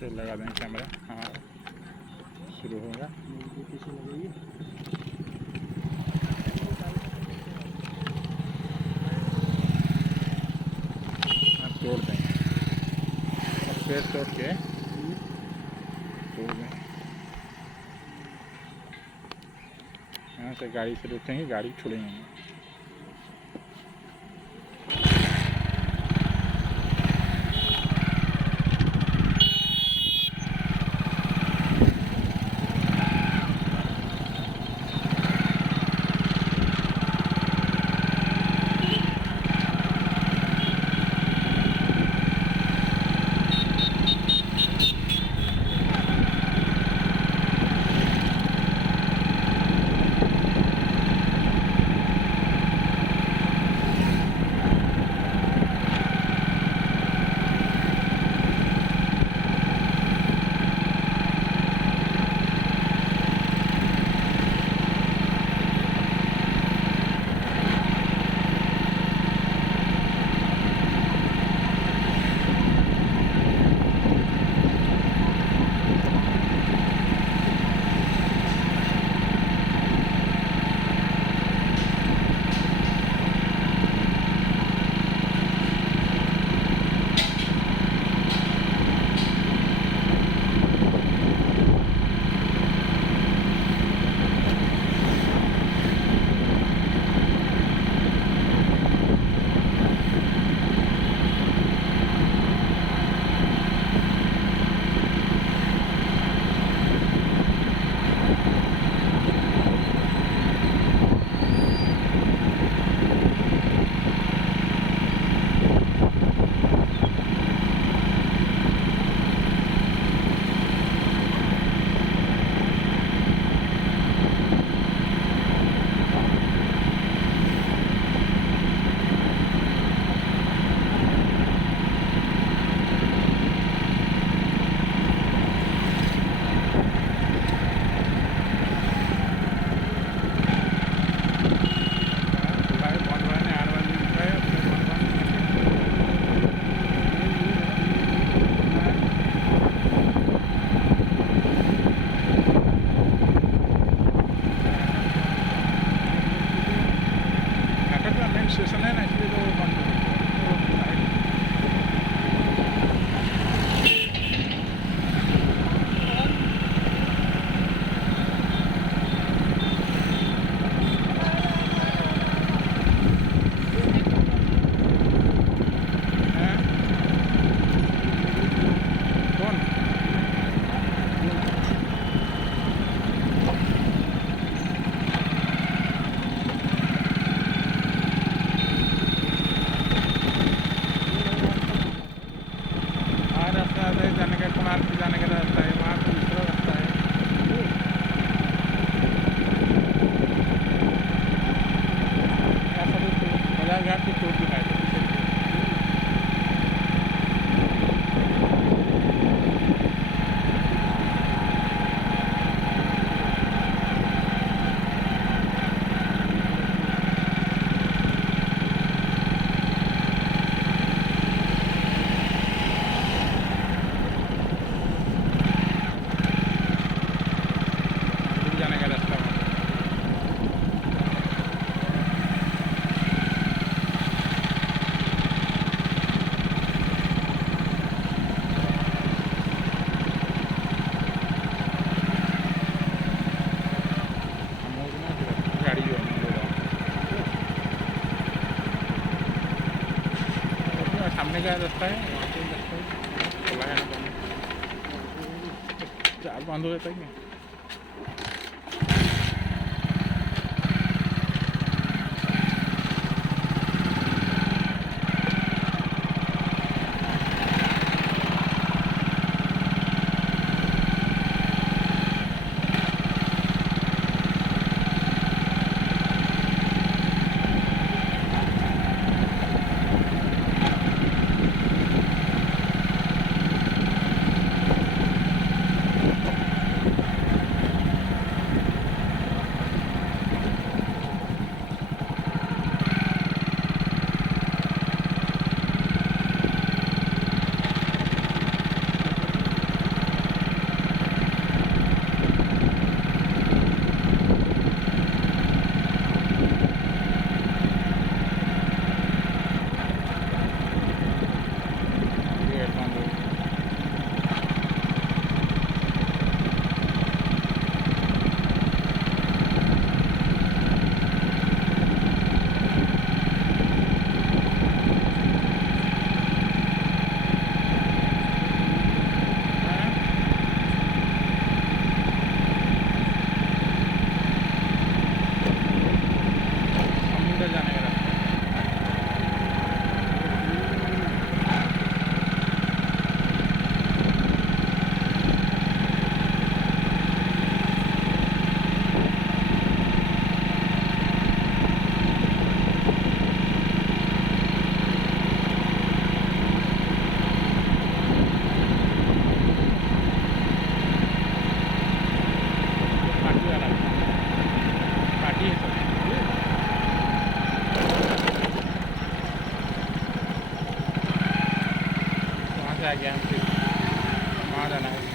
पे लगा दें कैमरा। हाँ शुरू होगा। हाँ तोड़ देंगे और पेड़ तोड़ के तोड़ दें। यहाँ से गाड़ी से रुकेंगे, गाड़ी छोड़ेंगे। स्टेशन है ना, इसलिए तो बंद हो गया। जाने का कोणार्क जाने का रास्ता है, वहाँ पर दूसरा रास्ता है। बाजार घाट की चोट दिखाई दे। जाने का रास्ता गाड़ी जो सामने का रास्ता है, वहाँ पे रास्ता है खुला है ना, चार बंद हो जाता है। आ गया हम फिर, वहाँ जाना है।